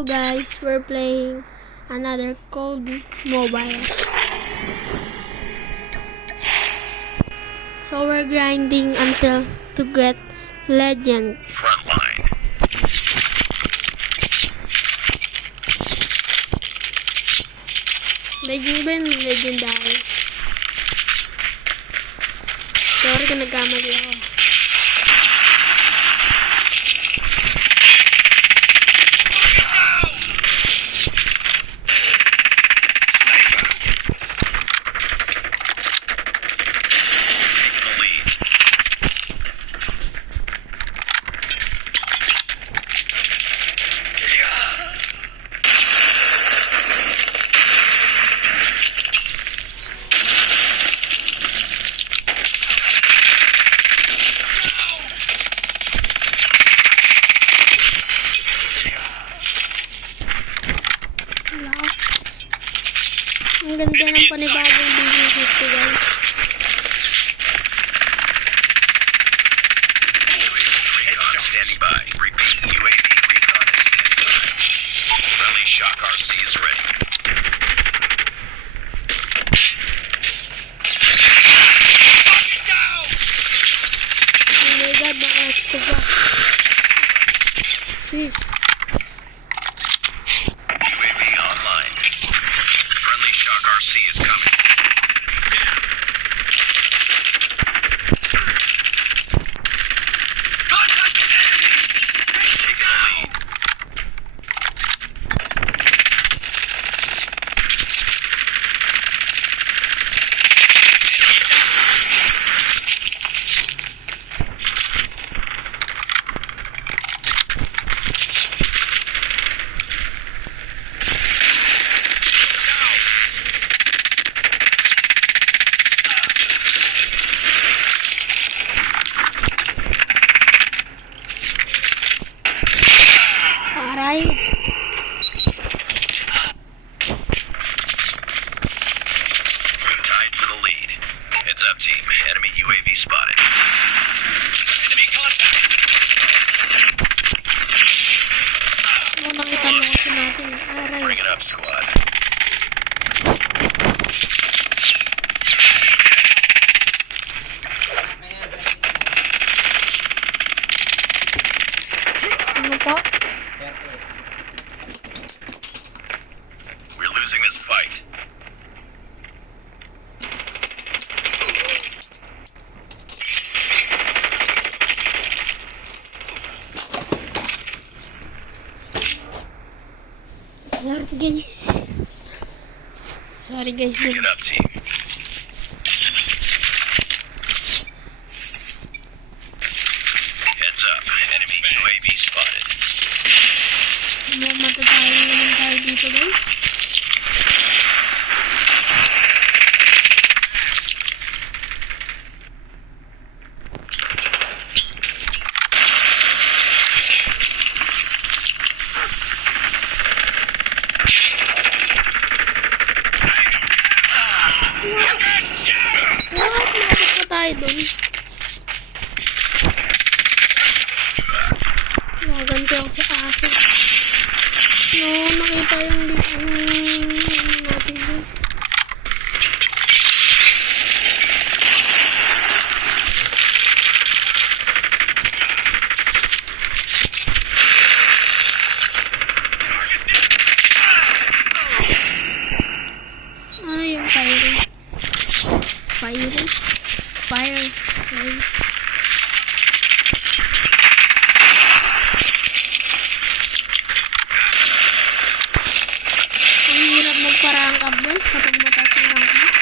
Hello guys, we're playing another Cold Mobile. So we're grinding until to get legend. Frontline. Legend ba yun? Legendary. Sorry kung nagkamali ako. Ang ganda ng panibagong BB50 guys. Recon standing by. Repeat, UAV recon is standing by. Friendly Shock RC is ready. Oh my god, naka-match ko pa. Sis. UAV online. Friendly Shock RC is coming. Contacted enemies! Taking the lead. Aray. Tied for the lead. Heads up, team. Enemy UAV spotted. Enemy contact. Ano nakita mo kasi natin? Aray. Bring it up, squad. Ano po? We're losing this fight. Sorry guys. Sorry guys. Bring it up, team. Heads up. Enemy UAV spotted. Mamatatayo naman tayo dito guys. What? Nakapit pa tayo dun. Nakaganti ako sa aso. No, nakita yung natin guys. Ano yung firing? Firing? Fire. Fire. Ang hirap magpa-rank up guys kapag mataas yung rank up.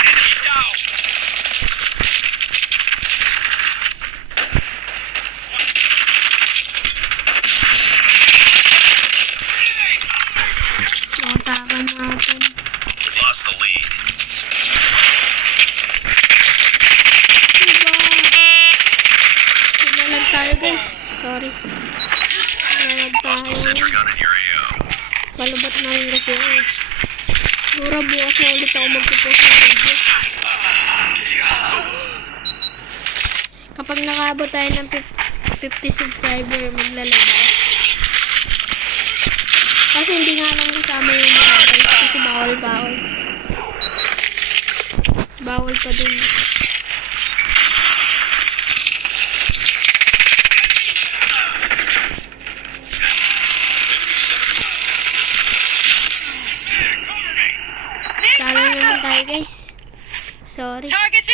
Enemy down. Natakan natin. We lost the lead. Diba? Naglalag tayo guys. Sorry. Naglalag Hostile sentry tayo. gun in your AO. Palubat na rin kasi ako. Siguro bukas na ulit ako magpo-post ng video. Kapag nakaabot tayo ng 50 subscriber, magla-live ako. Kasi hindi nga lang kasama yung mga guys kasi bawal. Bawal pa din.